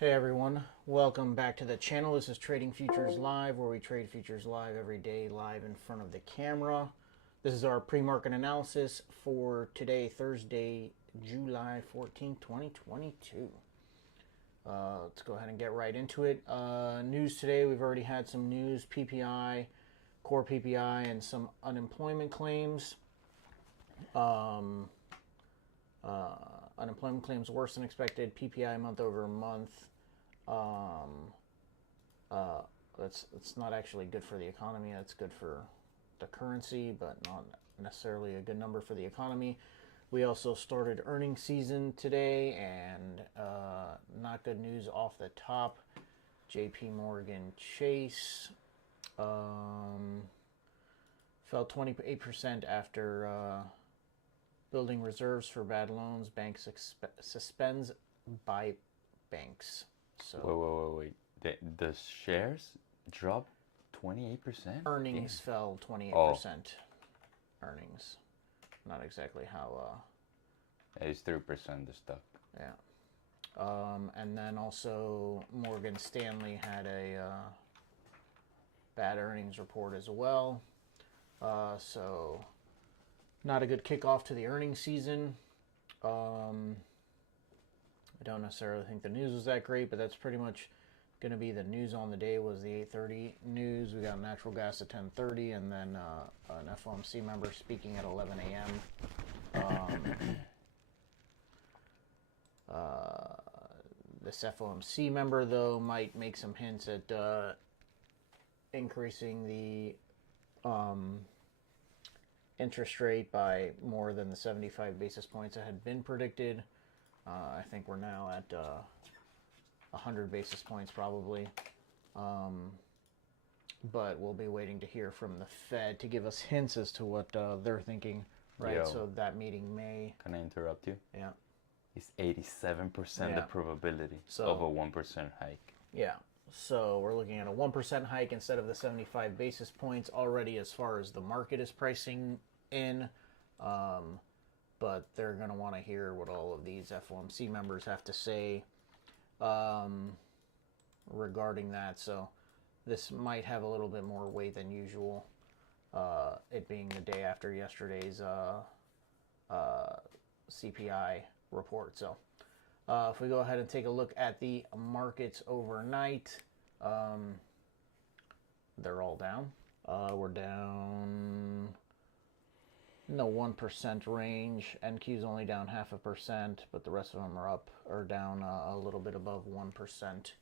Hey everyone, welcome back to the channel. This is Trading Futures Live, where we trade futures live every day, live in front of the camera. This is our pre-market analysis for today, Thursday, July 14th, 2022. Let's go ahead and get right into it. News today, we've already had some news, PPI, core PPI, and some unemployment claims. Unemployment claims worse than expected, PPI month over month. That's not actually good for the economy. That's good for the currency, but not necessarily a good number for the economy. We also started earnings season today, and not good news off the top. JP Morgan Chase fell 28% after building reserves for bad loans. Bank suspends buy banks. So Wait. The shares dropped 28%? earnings fell 28%. Oh, Earnings. Not exactly how. it's 3% the stock. Yeah. And then also Morgan Stanley had a bad earnings report as well. So not a good kickoff to the earnings season. I don't necessarily think the news was that great, but that's pretty much going to be the news on the day. Was the 8:30 news. We got natural gas at 10:30, and then an FOMC member speaking at 11 a.m. This FOMC member, though, might make some hints at increasing the interest rate by more than the 75 basis points that had been predicted. I think we're now at 100 basis points probably. But we'll be waiting to hear from the Fed to give us hints as to what they're thinking, right? Yo, So that meeting may... can I interrupt you? Yeah. It's 87% the probability of a 1% hike. Yeah. So we're looking at a 1% hike instead of the 75 basis points already as far as the market is pricing in. But they're going to want to hear what all of these FOMC members have to say regarding that. So this might have a little bit more weight than usual, it being the day after yesterday's CPI report. So if we go ahead and take a look at the markets overnight, they're all down. We're down in the 1% range. NQ's only down 0.5%, but the rest of them are up or down a little bit above 1%.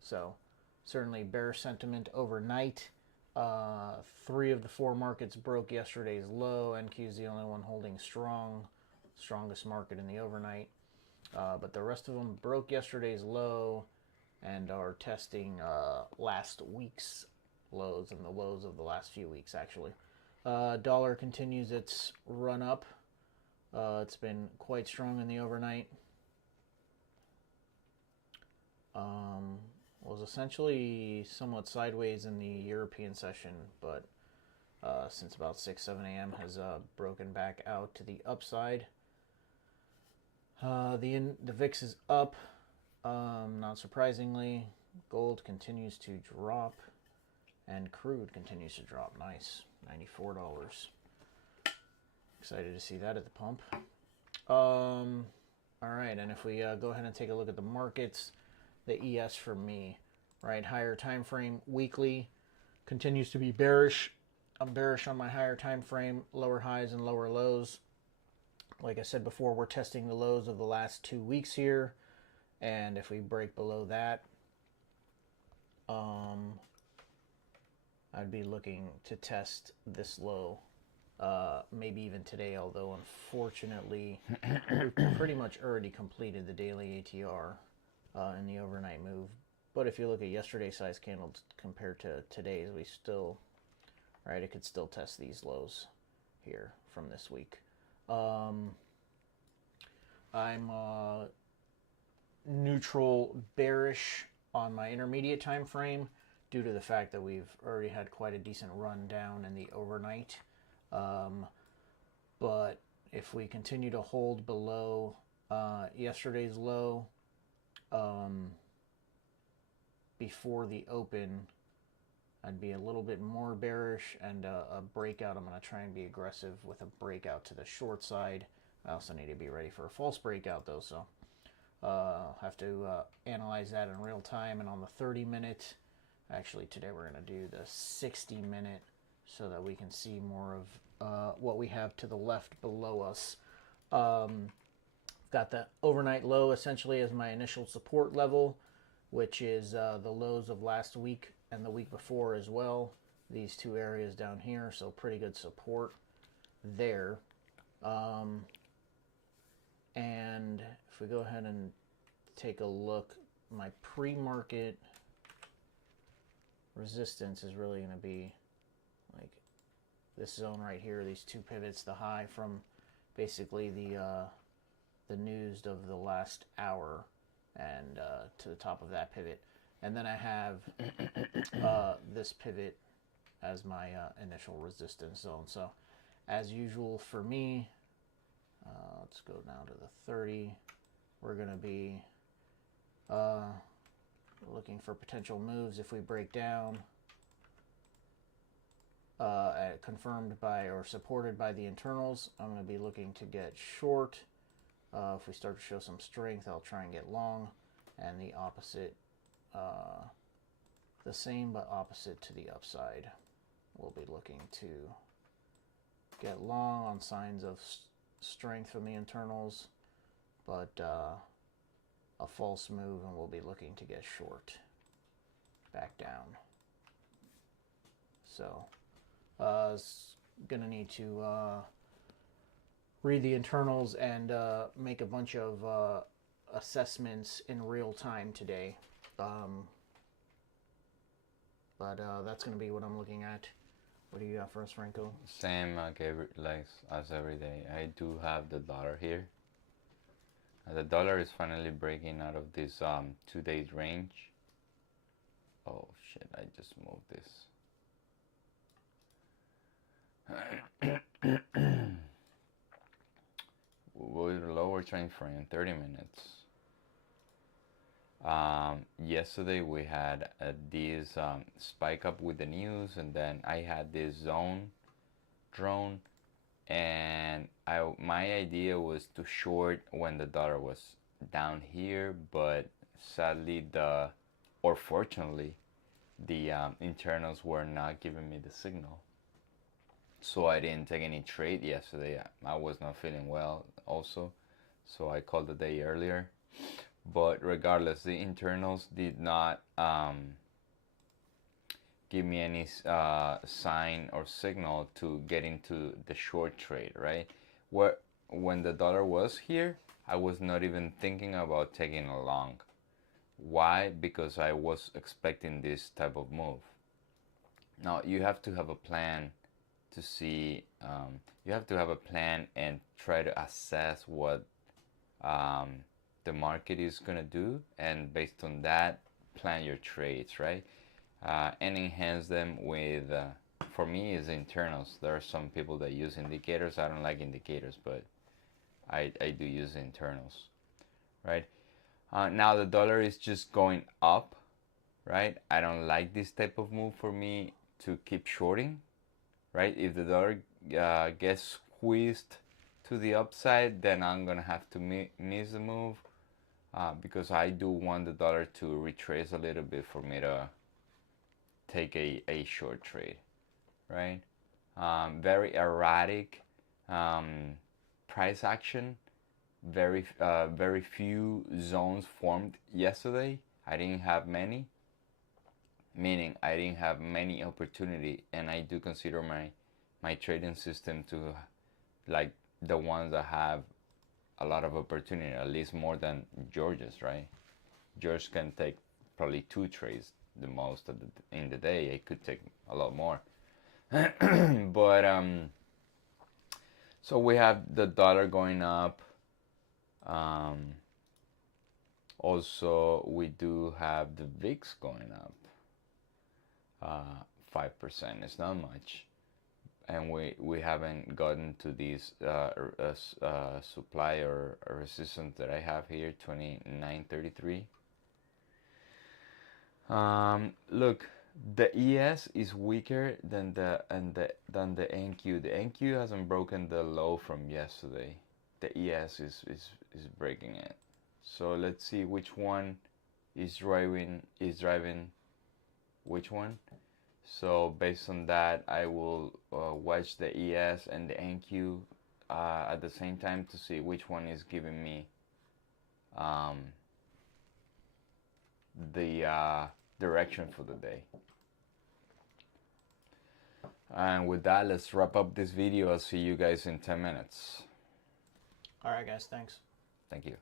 So certainly bearish sentiment overnight. 3 of the 4 markets broke yesterday's low. NQ's the only one holding strong, strongest market in the overnight. But the rest of them broke yesterday's low and are testing last week's lows and the lows of the last few weeks, actually. Dollar continues its run up. It's been quite strong in the overnight. Was essentially somewhat sideways in the European session, but since about 6-7 a.m. has broken back out to the upside. The VIX is up, not surprisingly. Gold continues to drop, and crude continues to drop. Nice, $94. Excited to see that at the pump. All right, and if we go ahead and take a look at the markets, the ES for me, right? Higher time frame, weekly, continues to be bearish. I'm bearish on my higher time frame, lower highs and lower lows. Like I said before, we're testing the lows of the last 2 weeks here, and if we break below that, I'd be looking to test this low, maybe even today, although unfortunately we pretty much already completed the daily ATR in the overnight move. But if you look at yesterday's size candles compared to today's, we still, right, it could still test these lows here from this week. I'm neutral bearish on my intermediate time frame due to the fact that we've already had quite a decent run down in the overnight. But if we continue to hold below yesterday's low, before the open, I'd be a little bit more bearish, and a breakout, I'm going to try and be aggressive with a breakout to the short side. I also need to be ready for a false breakout though, so have to analyze that in real time. And on the 30-minute, actually today we're going to do the 60-minute so that we can see more of what we have to the left below us. Got the overnight low essentially as my initial support level, which is the lows of last week and the week before as well. These two areas down here, so pretty good support there. And if we go ahead and take a look, my pre-market resistance is really going to be like this zone right here, these two pivots, the high from basically the news of the last hour, and to the top of that pivot. And then I have this pivot as my initial resistance zone. So as usual for me, let's go now to the 30. We're going to be looking for potential moves if we break down, confirmed by or supported by the internals. I'm going to be looking to get short. If we start to show some strength, I'll try and get long, and the opposite, the same but opposite to the upside. We'll be looking to get long on signs of strength from the internals, but a false move, and we'll be looking to get short back down. So gonna need to read the internals and make a bunch of assessments in real time today. But that's going to be what I'm looking at. What do you got for us, Franco? Same like as every day. I do have the dollar here. The dollar is finally breaking out of this 2 days range. Oh shit, I just moved this. With a lower time frame, 30 minutes. Yesterday we had this spike up with the news, and then I had this zone drone, and my idea was to short when the dollar was down here, but sadly fortunately the internals were not giving me the signal, so I didn't take any trade yesterday. I was not feeling well also, so I called the day earlier. But regardless, the internals did not give me any sign or signal to get into the short trade, right? When the dollar was here, I was not even thinking about taking a long. Why? Because I was expecting this type of move. Now, you have to have a plan to see, you have to have a plan and try to assess what the market is gonna do, and based on that plan your trades, right? And enhance them with for me is internals. There are some people that use indicators. I don't like indicators, but I do use internals, right? Now the dollar is just going up, right? I don't like this type of move for me to keep shorting, right? If the dollar gets squeezed to the upside, then I'm gonna have to miss the move. Because I do want the dollar to retrace a little bit for me to take a short trade, right? Very erratic price action. Very few zones formed yesterday. I didn't have many, meaning I didn't have many opportunity, and I do consider my trading system to like the ones that have a lot of opportunity, at least more than George's, right? George can take probably 2 trades the most in the day. I could take a lot more. But so we have the dollar going up. Also, we do have the VIX going up 5%. It's not much. And we haven't gotten to these supply or resistance that I have here, 29.33. Look, the ES is weaker than the NQ. The NQ hasn't broken the low from yesterday. The ES is breaking it. So let's see which one is driving which one. So based on that, I will watch the ES and the NQ at the same time to see which one is giving me the direction for the day. And with that, let's wrap up this video. I'll see you guys in 10 minutes. All right, guys. Thanks. Thank you.